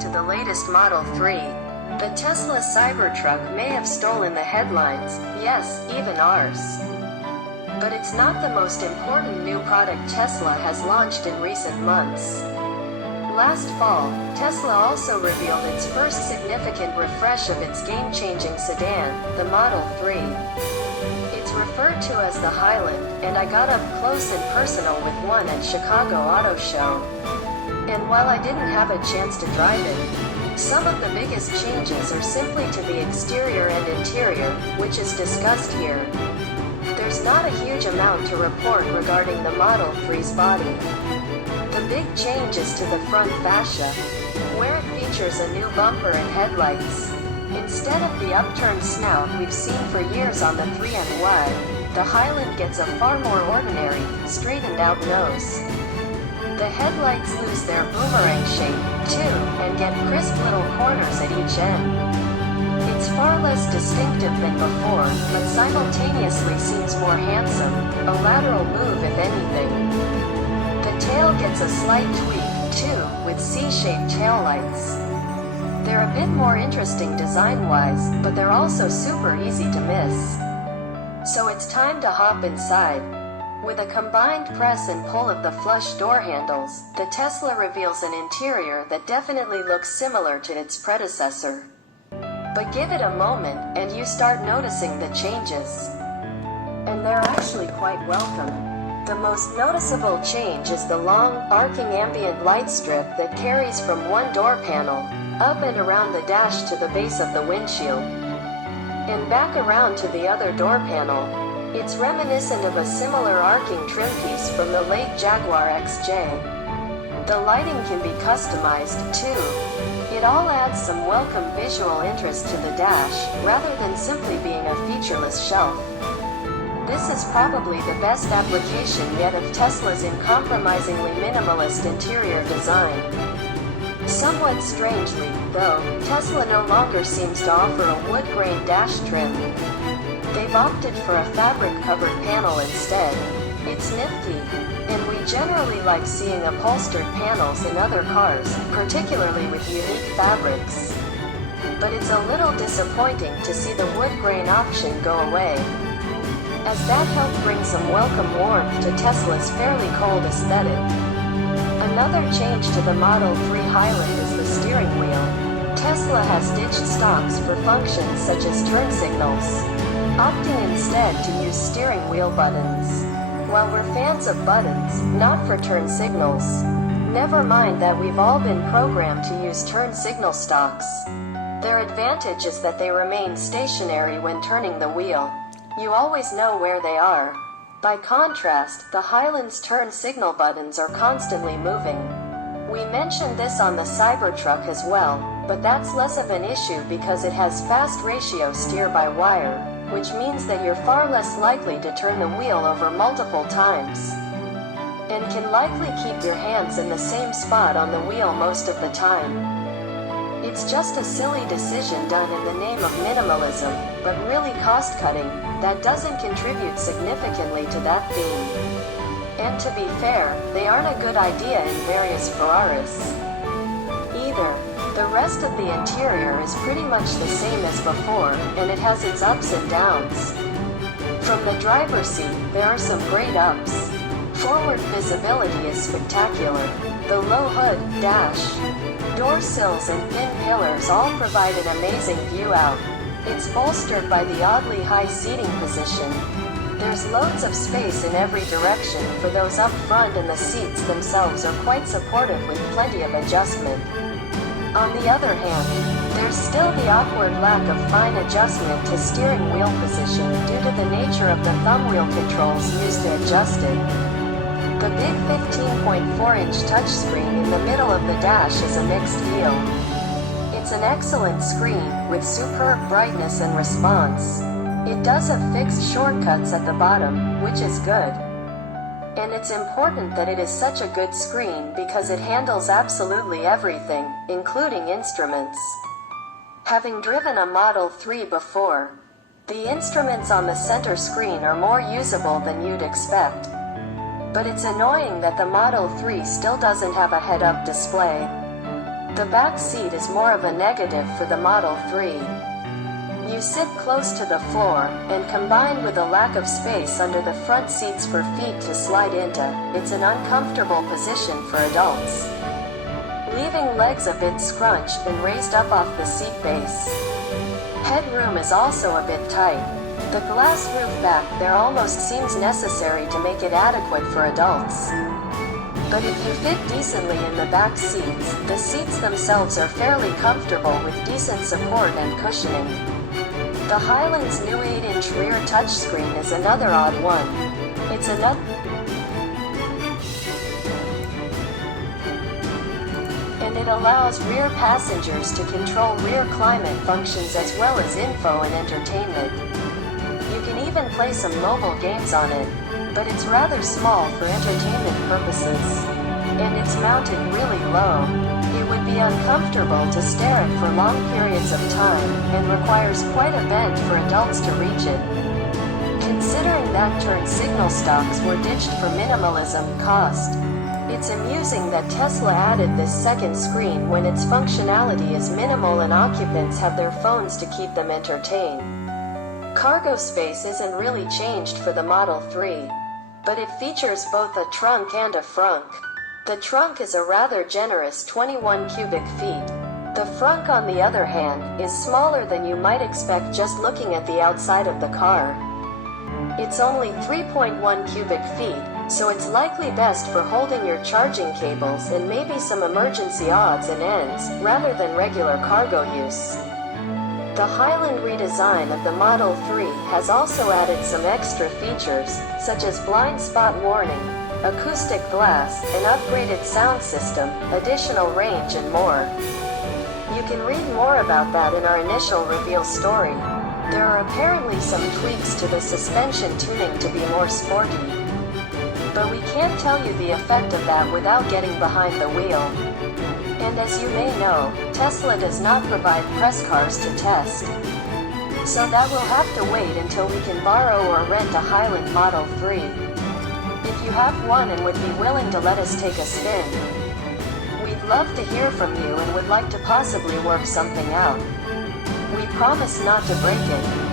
to the latest Model 3. The Tesla Cybertruck may have stolen the headlines, yes, even ours. But it's not the most important new product Tesla has launched in recent months. Last fall, Tesla also revealed its first significant refresh of its game-changing sedan, the Model 3. It's referred to as the Highland, and I got up close and personal with one at Chicago Auto Show. And while I didn't have a chance to drive it, some of the biggest changes are simply to the exterior and interior, which is discussed here. There's not a huge amount to report regarding the Model 3's body. The big change is to the front fascia, where it features a new bumper and headlights. Instead of the upturned snout we've seen for years on the 3NY, the Highland gets a far more ordinary, straightened-out nose. The headlights lose their boomerang shape, too, and get crisp little corners at each end. It's far less distinctive than before, but simultaneously seems more handsome, a lateral move if anything. The tail gets a slight tweak, too, with C-shaped taillights. They're a bit more interesting design-wise, but they're also super easy to miss. So it's time to hop inside. With a combined press and pull of the flush door handles, the Tesla reveals an interior that definitely looks similar to its predecessor. But give it a moment, and you start noticing the changes. And they're actually quite welcome. The most noticeable change is the long, arcing ambient light strip that carries from one door panel, up and around the dash to the base of the windshield, and back around to the other door panel. It's reminiscent of a similar arcing trim piece from the late Jaguar XJ. The lighting can be customized, too. It all adds some welcome visual interest to the dash, rather than simply being a featureless shelf. This is probably the best application yet of Tesla's uncompromisingly minimalist interior design. Somewhat strangely, though, Tesla no longer seems to offer a wood grain dash trim. They've opted for a fabric-covered panel instead. It's nifty, and we generally like seeing upholstered panels in other cars, particularly with unique fabrics. But it's a little disappointing to see the wood grain option go away, as that helped bring some welcome warmth to Tesla's fairly cold aesthetic. Another change to the Model 3 Highland is the steering wheel. Tesla has ditched stocks for functions such as turn signals, opting instead to use steering wheel buttons. While we're fans of buttons, not for turn signals. Never mind that we've all been programmed to use turn signal stocks. Their advantage is that they remain stationary when turning the wheel. You always know where they are. By contrast, the Highland's turn signal buttons are constantly moving. We mentioned this on the Cybertruck as well, but that's less of an issue because it has fast ratio steer-by-wire, which means that you're far less likely to turn the wheel over multiple times, and can likely keep your hands in the same spot on the wheel most of the time. It's just a silly decision done in the name of minimalism, but really cost-cutting, that doesn't contribute significantly to that theme. And to be fair, they aren't a good idea in various Ferraris either. The rest of the interior is pretty much the same as before, and it has its ups and downs. From the driver's seat, there are some great ups. Forward visibility is spectacular. The low hood, dash, door sills and thin pillars all provide an amazing view out. It's bolstered by the oddly high seating position. There's loads of space in every direction for those up front, and the seats themselves are quite supportive with plenty of adjustment. On the other hand, there's still the awkward lack of fine adjustment to steering wheel position due to the nature of the thumb wheel controls used to adjust it. The big 15.4-inch touchscreen in the middle of the dash is a mixed feel. It's an excellent screen, with superb brightness and response. It does have fixed shortcuts at the bottom, which is good. And it's important that it is such a good screen because it handles absolutely everything, including instruments. Having driven a Model 3 before, the instruments on the center screen are more usable than you'd expect. But it's annoying that the Model 3 still doesn't have a head-up display. The back seat is more of a negative for the Model 3. You sit close to the floor, and combined with a lack of space under the front seats for feet to slide into, it's an uncomfortable position for adults, leaving legs a bit scrunched and raised up off the seat base. Headroom is also a bit tight. The glass roof back there almost seems necessary to make it adequate for adults. But if you fit decently in the back seats, the seats themselves are fairly comfortable with decent support and cushioning. The Highland's new 8-inch rear touchscreen is another odd one. It's and it allows rear passengers to control rear climate functions as well as info and entertainment. You can even play some mobile games on it, but it's rather small for entertainment purposes. And it's mounted really low. It would be uncomfortable to stare at for long periods of time, and requires quite a bend for adults to reach it. Considering that turn signal stocks were ditched for minimalism cost, it's amusing that Tesla added this second screen when its functionality is minimal and occupants have their phones to keep them entertained. Cargo space isn't really changed for the Model 3, but it features both a trunk and a frunk. The trunk is a rather generous 21 cubic feet. The frunk, on the other hand, is smaller than you might expect just looking at the outside of the car. It's only 3.1 cubic feet, so it's likely best for holding your charging cables and maybe some emergency odds and ends, rather than regular cargo use. The Highland redesign of the Model 3 has also added some extra features, such as blind spot warning, acoustic glass, an upgraded sound system, additional range and more. You can read more about that in our initial reveal story. There are apparently some tweaks to the suspension tuning to be more sporty. But we can't tell you the effect of that without getting behind the wheel. And as you may know, Tesla does not provide press cars to test. So that we'll have to wait until we can borrow or rent a Highland Model 3. If you have one and would be willing to let us take a spin, we'd love to hear from you and would like to possibly work something out. We promise not to break it.